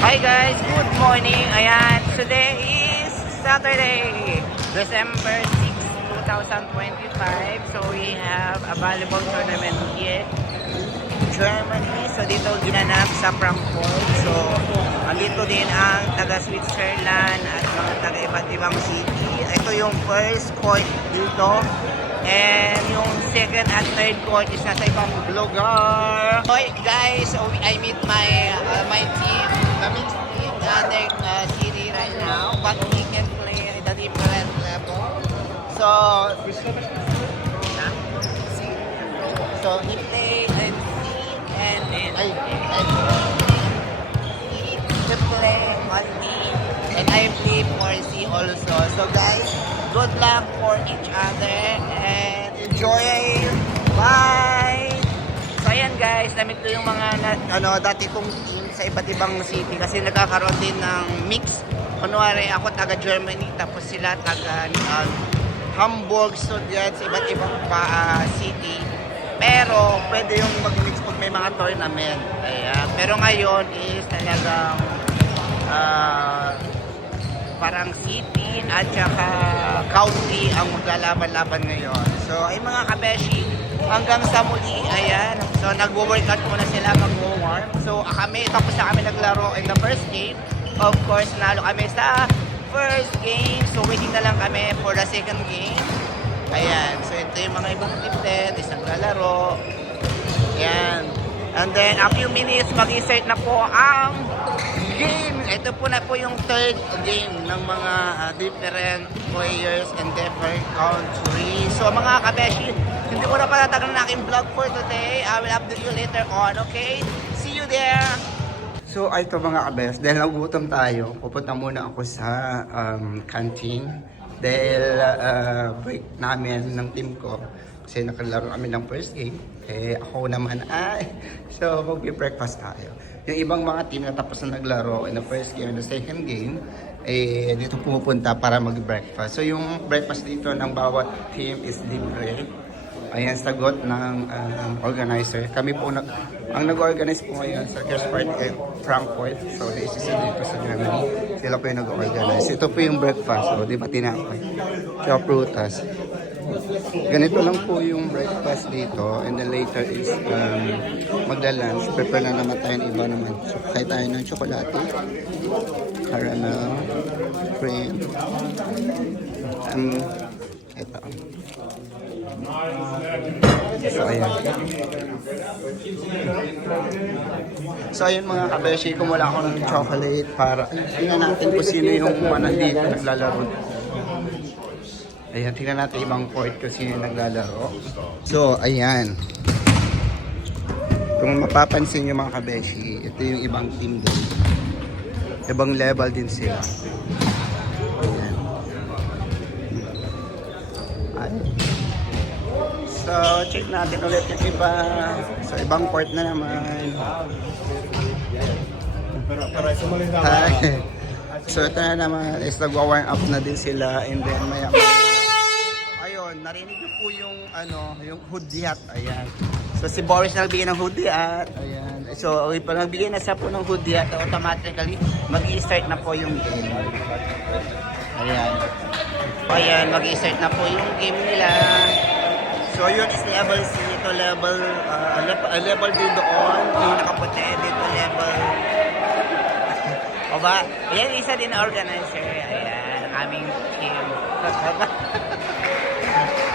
Hi guys, good morning. Ayan, today is Saturday, December 6, 2025. So we have a volleyball tournament here in Germany. So dito ginanap sa Frankfurt. So andito din ang taga Switzerland at mga taga iba't ibang city. Ito yung first court dito. And yung second at third court is nasa ibang lugar. Okay guys, so I meet my team. Kami team other city right now, but we can play at a different level. So, he play in C and he play on me and I play for C also. So guys, good luck for each other and enjoy. Bye! So ayan guys, namit ko yung mga dati kong team sa iba't ibang city kasi nagkakaroon din ng mix. Kunwari ako taga Germany tapos sila taga Hamburg, Stuttgart, sa iba't ibang city. Pero pwede yung mag-mix pag may mga tournament. Ayan. Pero ngayon is talagang parang city at saka county ang maglalaban-laban ngayon. So ay mga kabeshi, hanggang sa muli, ayan. So nagwo-workout muna sila, mag-warm. So kami, tapos na kami naglaro in the first game. Of course, nalo kami sa first game. So waiting na lang kami for the second game. Ayan. So ito yung mga ibang team din, is naglalaro. Ayan. And then a few minutes, mag-insert na po ang game. Ito po na po yung third game ng mga different players and different countries. So mga kabeshi, hindi ko na patatagal na aking vlog for today. I will update you later on, okay? See you there! So ito mga kabes, dahil nagugutom tayo, pupunta muna ako sa canteen. Dahil break namin ng team ko. Kasi nakalaro kami ng first game. Eh ako naman so magbe-breakfast tayo. Yung ibang mga team na tapos na naglaro in the first game and the second game, eh dito pumupunta para mag-breakfast. So yung breakfast dito ng bawat team is libre. Ayan, sagot ng organizer. Kami po, ang nag-organize po ngayon sa Kirchberg Frankfurt. So, this is dito sa Germany. Sila po yung nag-organize. Ito po yung breakfast. So, di ba tinapay? Tsaka prutas. Ganito lang po yung breakfast dito. And then later is magla-lunch. Prepare na naman tayo ng iba naman. So, kaya tayo ng tsokolate. Caramel. Cream. Ito. So ayan. So ayun mga kabeshi, kumuha ako ng chocolate para tingnan natin kung sino yung nandito naglalaro. Ayan, tingnan natin ibang court kung sino yung naglalaro. So ayan. Kung mapapansin nyo mga kabeshi, ito yung ibang team din. Ibang level din sila. Ayan. So, check natin ulit yung iba. So, ibang court na naman. Hi. So, ito na naman is nag-warm up na din sila. And then, maya ayun, narinig nyo po yung, yung hudyat. Ayan. So, si Boris na nagbigay ng hudyat. Ayan. So, pag nagbigay na siya po ng hudyat, automatically, mag-i-start na po yung game. Ayan. Ayan, mag-i-start na po yung game nila. So yun is level C, ito level level B doon, yung nakaputi dito level o ba? Ayan, isa din organizer, ayan, aming team.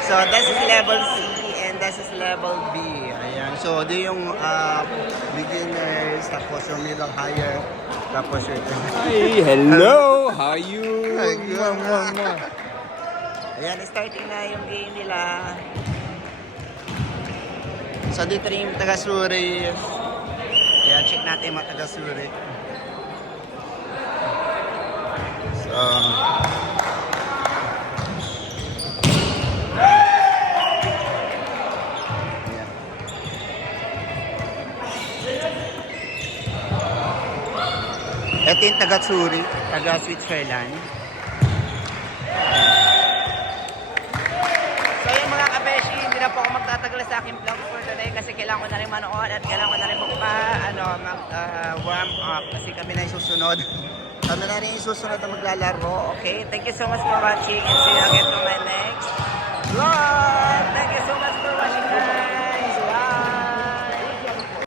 So this is level C and this is level B, ayan. So di yung beginners, tapos yung middle higher, tapos yung Hi, hello, how are you? Ayan, starting na yung game nila. So dito rin yung taga-Suri. Ayan, check natin yung mga taga-Suri. So ayan. Ito yung taga-Suri, taga-Switzerland. So yung mga kabeshi, hindi na po ako magtatagal sa aking vlog for today kasi kailangan ko na rin manood at kailangan ko na rin warm up kasi kami na yung susunod. Kami na rin yung susunod na maglalaro. Okay? Thank you so much for watching and see you again tomorrow.